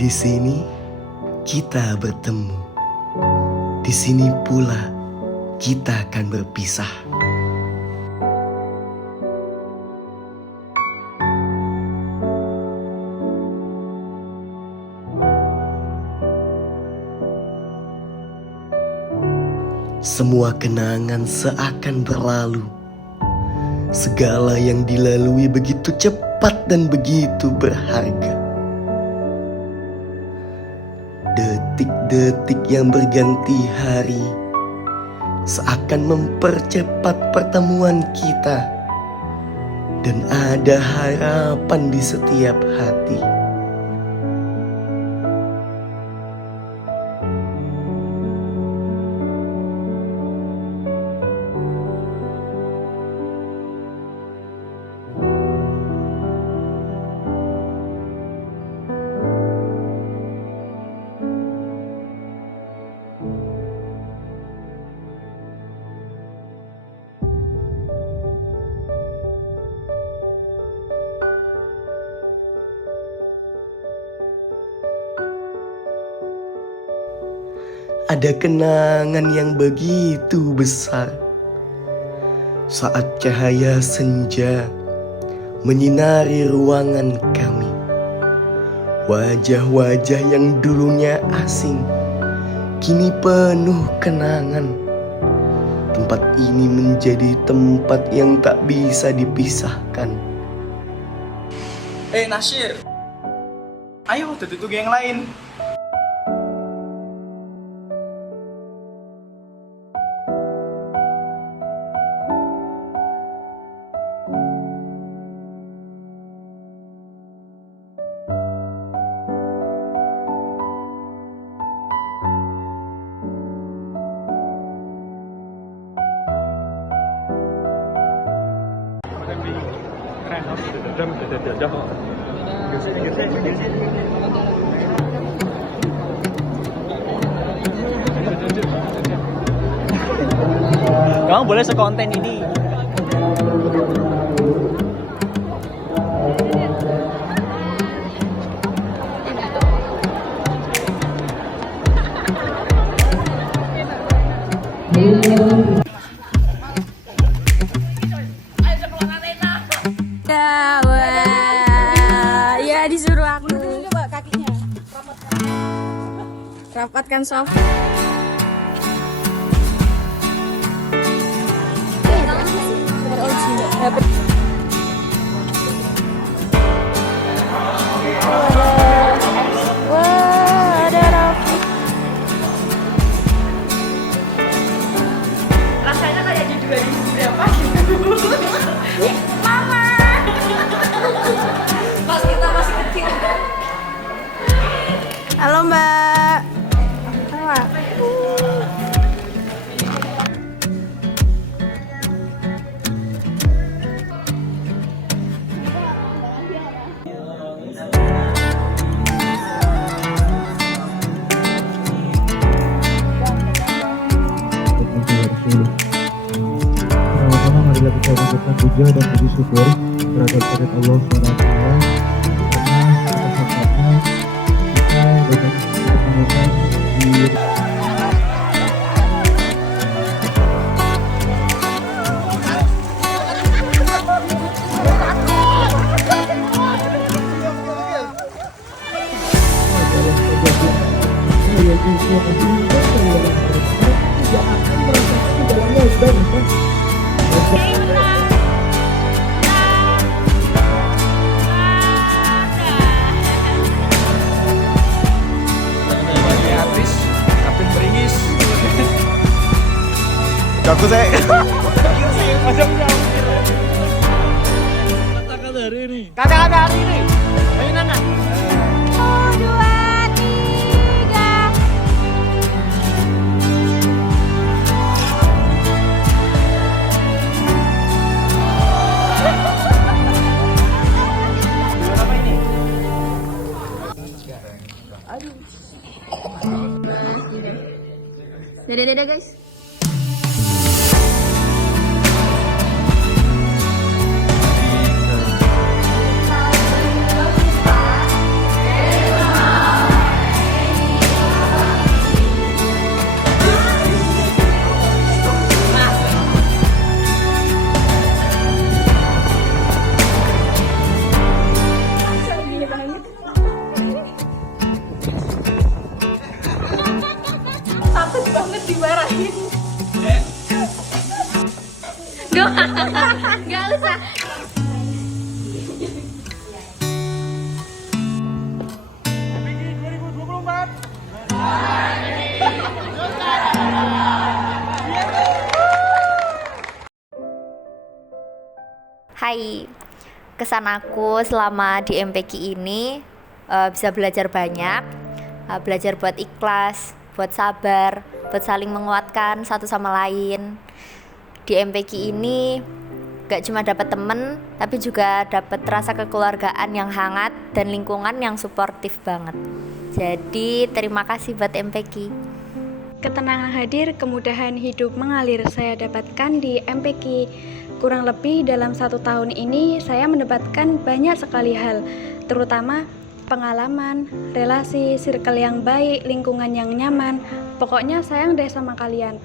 Di sini kita bertemu. Di sini pula kita akan berpisah. Semua kenangan seakan berlalu. Segala yang dilalui begitu cepat dan begitu berharga. Detik-detik yang berganti hari seakan mempercepat pertemuan kita. Dan ada harapan di setiap hati. Ada kenangan yang begitu besar saat cahaya senja menyinari ruangan kami. Wajah-wajah yang dulunya asing kini penuh kenangan. Tempat ini menjadi tempat yang tak bisa dipisahkan. Nasir, ayo tutup yang lain. Kamu boleh sekonten ini. Ya disuruh aku dulu Mbak kakinya. Rapatkan soft. Wah, ada Raffi. Rasanya kayak di 2000 berapa gitu. Mama. Pas kita masih kecil. Halo Mbak. Halo. Pertama-tama marilah kita mengucapkan puja dan puji syukur terhadap kehadirat Allah SWT karena kesempatan kita dapat ditemukan di Artis, tapi beringis. Aku saya. Kata-kata hari ini. Ayo Nana. 1, 2, 3. Dadah guys. banget dimarahin. Gak usah. Hai, kesan aku selama di MPK ini bisa belajar banyak, belajar buat ikhlas, buat sabar, buat saling menguatkan satu sama lain. Di MPK ini gak cuma dapat temen, tapi juga dapat rasa kekeluargaan yang hangat dan lingkungan yang suportif banget. Jadi terima kasih buat MPK. Ketenangan hadir, kemudahan hidup mengalir saya dapatkan di MPK. Kurang lebih dalam 1 tahun ini saya mendapatkan banyak sekali hal, terutama pengalaman, relasi, circle yang baik, lingkungan yang nyaman. Pokoknya sayang deh sama kalian.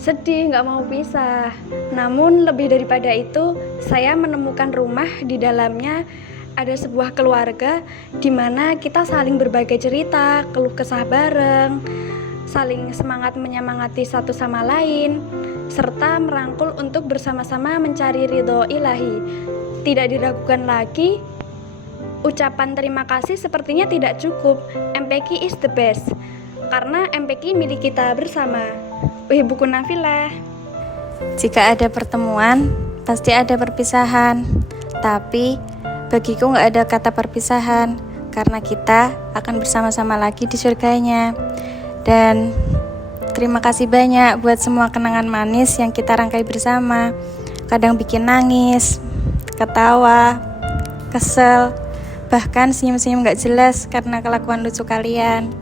Sedih, gak mau pisah. Namun lebih daripada itu, saya menemukan rumah di dalamnya ada sebuah keluarga di mana kita saling berbagi cerita, keluh kesah bareng, saling semangat menyemangati satu sama lain, serta merangkul untuk bersama-sama mencari ridho ilahi. Tidak diragukan lagi, ucapan terima kasih sepertinya tidak cukup. MPK is the best, karena MPK milik kita bersama. Buku Nafilah. Jika ada pertemuan, pasti ada perpisahan. Tapi bagiku gak ada kata perpisahan, karena kita akan bersama-sama lagi di surganya. Dan terima kasih banyak buat semua kenangan manis yang kita rangkai bersama. Kadang bikin nangis, ketawa, kesel, bahkan senyum-senyum gak jelas karena kelakuan lucu kalian.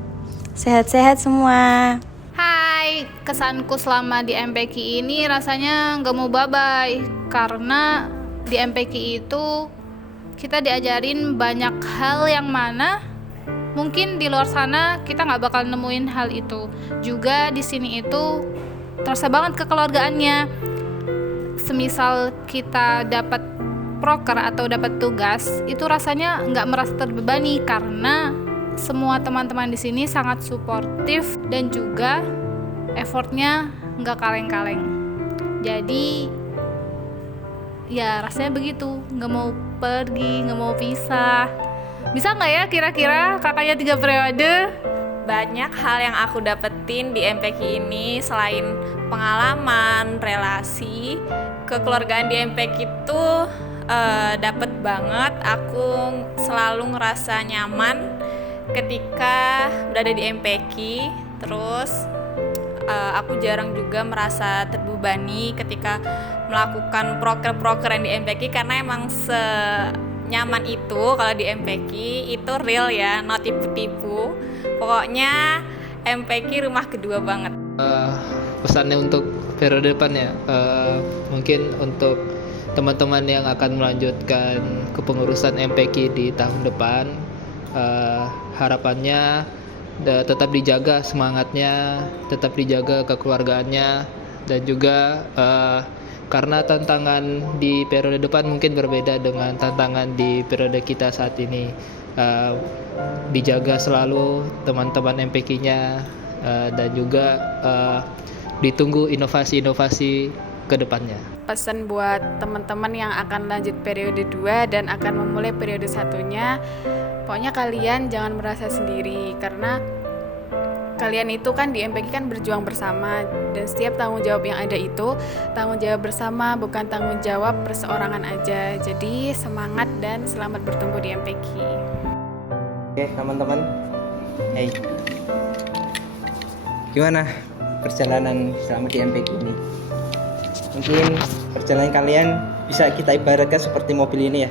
Sehat-sehat semua. Hai, kesanku selama di MPK ini rasanya gak mau bye-bye. Karena di MPK itu kita diajarin banyak hal yang mana mungkin di luar sana kita nggak bakal nemuin hal itu. Juga di sini itu terasa banget kekeluargaannya. Semisal kita dapat proker atau dapat tugas, itu rasanya nggak merasa terbebani karena semua teman-teman di sini sangat suportif dan juga effortnya nggak kaleng-kaleng. Jadi ya rasanya begitu, nggak mau pergi, nggak mau pisah. Bisa nggak ya kira-kira kakaknya 3 periode? Banyak hal yang aku dapetin di MPK ini selain pengalaman, relasi, kekeluargaan di MPK itu dapet banget. Aku selalu ngerasa nyaman ketika berada di MPK. Terus aku jarang juga merasa terbebani ketika melakukan proker-proker yang di MPK karena emang nyaman itu kalau di MPK itu real ya, not tipu-tipu. Pokoknya MPK rumah kedua banget. Pesannya untuk periode depan ya, mungkin untuk teman-teman yang akan melanjutkan kepengurusan MPK di tahun depan, harapannya tetap dijaga semangatnya, tetap dijaga kekeluargaannya, dan juga karena tantangan di periode depan mungkin berbeda dengan tantangan di periode kita saat ini. Dijaga selalu teman-teman MPK-nya dan juga ditunggu inovasi-inovasi ke depannya. Pesan buat teman-teman yang akan lanjut periode 2 dan akan memulai periode 1-nya, pokoknya kalian jangan merasa sendiri karena kalian itu kan di MPK kan berjuang bersama, dan setiap tanggung jawab yang ada itu tanggung jawab bersama, bukan tanggung jawab perseorangan aja. Jadi semangat dan selamat bertemu di MPK. Oke teman-teman, hey, gimana perjalanan selama di MPK ini? Mungkin perjalanan kalian bisa kita ibaratkan seperti mobil ini ya,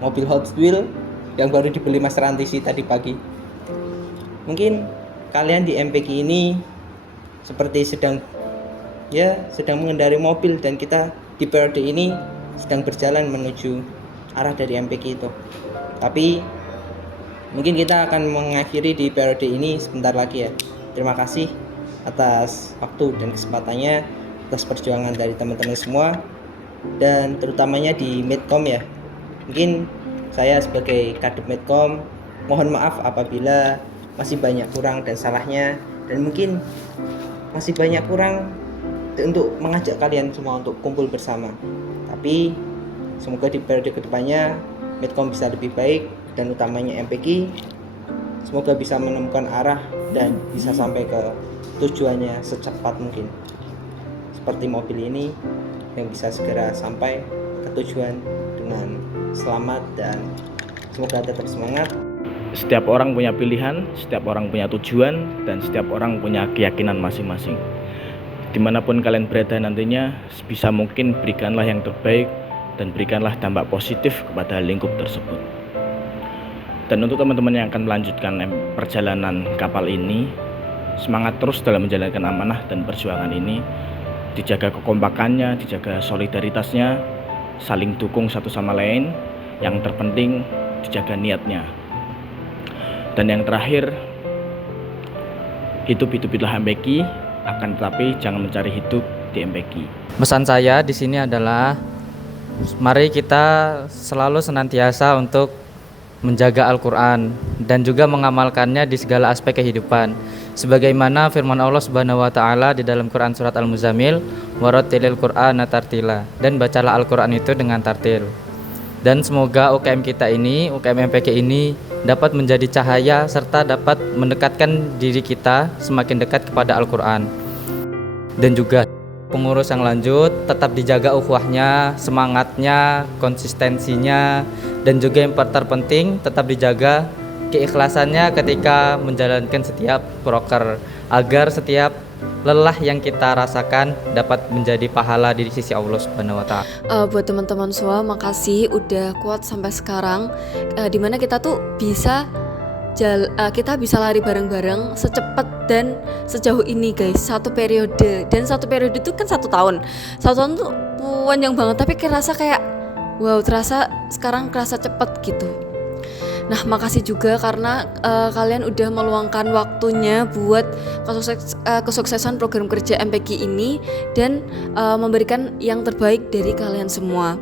mobil Hot Wheels yang baru dibeli Mas Rantisi tadi pagi. Mungkin kalian di MPK ini seperti sedang mengendarai mobil, dan kita di periode ini sedang berjalan menuju arah dari MPK itu. Tapi mungkin kita akan mengakhiri di periode ini sebentar lagi ya. Terima kasih atas waktu dan kesempatannya, atas perjuangan dari teman-teman semua, dan terutamanya di Medcom ya. Mungkin saya sebagai kadep Medcom mohon maaf apabila masih banyak kurang dan salahnya, dan mungkin masih banyak kurang untuk mengajak kalian semua untuk kumpul bersama. Tapi semoga di periode kedepannya Medcom bisa lebih baik, dan utamanya MPK semoga bisa menemukan arah dan bisa sampai ke tujuannya secepat mungkin, seperti mobil ini yang bisa segera sampai ke tujuan dengan selamat, dan semoga tetap semangat. Setiap orang punya pilihan, setiap orang punya tujuan, dan setiap orang punya keyakinan masing-masing. Dimanapun kalian berada nantinya, sebisa mungkin berikanlah yang terbaik dan berikanlah dampak positif kepada lingkup tersebut. Dan untuk teman-teman yang akan melanjutkan perjalanan kapal ini, semangat terus dalam menjalankan amanah dan perjuangan ini. Dijaga kekompakannya, dijaga solidaritasnya, saling dukung satu sama lain. Yang terpenting dijaga niatnya. Dan yang terakhir, hidup-hiduplah MPK, akan tetapi jangan mencari hidup di MPK. Pesan saya di sini adalah mari kita selalu senantiasa untuk menjaga Al-Quran dan juga mengamalkannya di segala aspek kehidupan. Sebagaimana firman Allah Subhanahu wa taala di dalam Quran surat Al-Muzammil, "Warattilil Qur'ana tartila," dan bacalah Al-Quran itu dengan tartil. Dan semoga UKM kita ini, UKM MPK ini dapat menjadi cahaya serta dapat mendekatkan diri kita semakin dekat kepada Al-Quran. Dan juga pengurus yang lanjut tetap dijaga ukhuwahnya, semangatnya, konsistensinya, dan juga yang terpenting tetap dijaga keikhlasannya ketika menjalankan setiap proker, agar setiap lelah yang kita rasakan dapat menjadi pahala di sisi Allah Subhanahu wa taala. Buat teman-teman semua, makasih udah kuat sampai sekarang, dimana kita tuh bisa kita bisa lari bareng-bareng secepat dan sejauh ini guys, satu periode. Dan satu periode itu kan 1 tahun. 1 tahun tuh panjang banget, tapi kerasa kayak wow, terasa sekarang kerasa cepet gitu. Nah, makasih juga karena kalian udah meluangkan waktunya buat kesuksesan program kerja MPK ini dan memberikan yang terbaik dari kalian semua.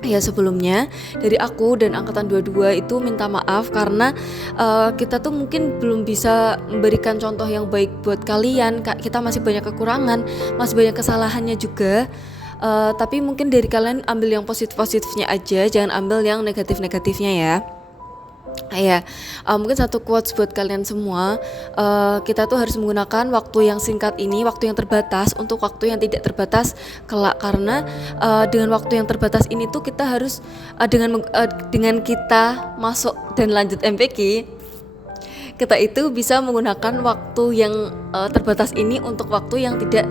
Ya, sebelumnya dari aku dan angkatan 22 itu minta maaf karena kita tuh mungkin belum bisa memberikan contoh yang baik buat kalian. Kita masih banyak kekurangan, masih banyak kesalahannya juga. Tapi mungkin dari kalian ambil yang positif-positifnya aja, jangan ambil yang negatif-negatifnya ya. Ya, mungkin satu quotes buat kalian semua, kita tuh harus menggunakan waktu yang singkat ini, waktu yang terbatas untuk waktu yang tidak terbatas kelak. Karena dengan waktu yang terbatas ini tuh kita harus dengan kita masuk dan lanjut MPK, kita itu bisa menggunakan waktu yang terbatas ini untuk waktu yang tidak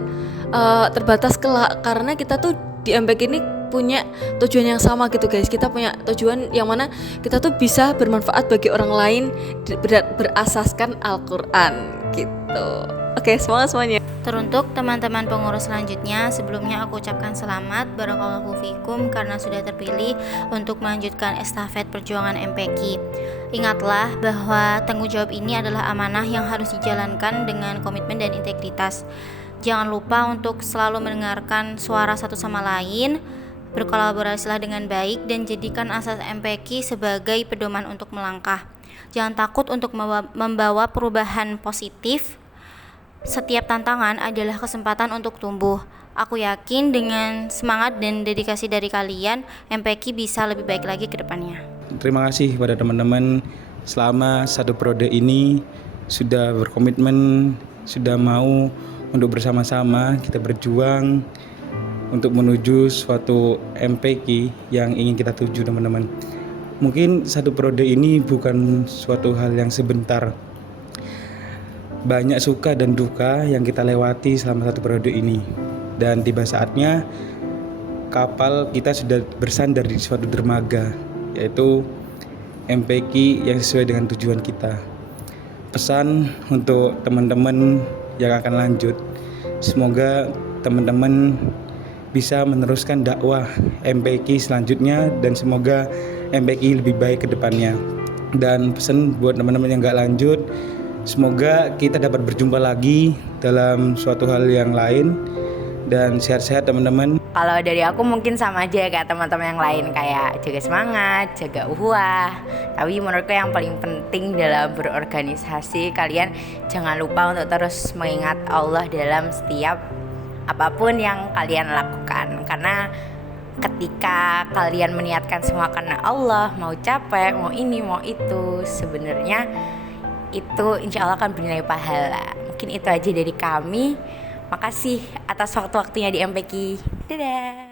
terbatas kelak. Karena kita tuh di MPK ini punya tujuan yang sama gitu guys. Kita punya tujuan yang mana kita tuh bisa bermanfaat bagi orang lain berasaskan Al-Quran gitu. Oke, semangat semuanya. Teruntuk teman-teman pengurus selanjutnya, sebelumnya aku ucapkan selamat barakallahu fikum karena sudah terpilih untuk melanjutkan estafet perjuangan MPK. Ingatlah bahwa tanggung jawab ini adalah amanah yang harus dijalankan dengan komitmen dan integritas. Jangan lupa untuk selalu mendengarkan suara satu sama lain, berkolaborasilah dengan baik, dan jadikan asas MPK sebagai pedoman untuk melangkah. Jangan takut untuk membawa perubahan positif. Setiap tantangan adalah kesempatan untuk tumbuh. Aku yakin dengan semangat dan dedikasi dari kalian, MPK bisa lebih baik lagi ke depannya. Terima kasih kepada teman-teman selama 1 periode ini sudah berkomitmen, sudah mau untuk bersama-sama kita berjuang untuk menuju suatu MPK yang ingin kita tuju teman-teman. Mungkin 1 periode ini bukan suatu hal yang sebentar. Banyak suka dan duka yang kita lewati selama 1 periode ini. Dan tiba saatnya kapal kita sudah bersandar di suatu dermaga, yaitu MPK yang sesuai dengan tujuan kita. Pesan untuk teman-teman yang akan lanjut, semoga teman-teman bisa meneruskan dakwah MPK selanjutnya dan semoga MPK lebih baik ke depannya. Dan pesan buat teman-teman yang gak lanjut, semoga kita dapat berjumpa lagi dalam suatu hal yang lain dan sehat-sehat teman-teman. Kalau dari aku mungkin sama aja kayak teman-teman yang lain, kayak jaga semangat, jaga uhuah. Tapi menurutku yang paling penting dalam berorganisasi, kalian jangan lupa untuk terus mengingat Allah dalam setiap apapun yang kalian lakukan. Karena ketika kalian meniatkan semua karena Allah, mau capek, mau ini, mau itu, sebenarnya itu insya Allah akan bernilai pahala. Mungkin itu aja dari kami. Makasih atas waktu-waktunya di MPK. Dadah.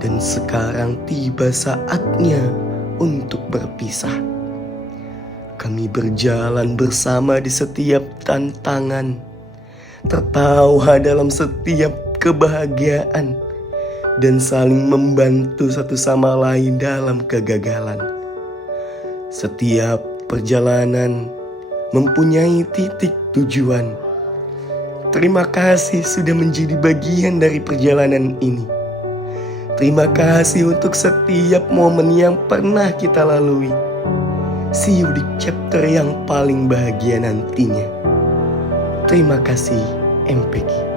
Dan sekarang tiba saatnya untuk berpisah. Kami berjalan bersama di setiap tantangan, tertawa dalam setiap kebahagiaan, dan saling membantu satu sama lain dalam kegagalan. Setiap perjalanan mempunyai titik tujuan. Terima kasih sudah menjadi bagian dari perjalanan ini. Terima kasih untuk setiap momen yang pernah kita lalui. See you di chapter yang paling bahagia nantinya. Terima kasih MPK.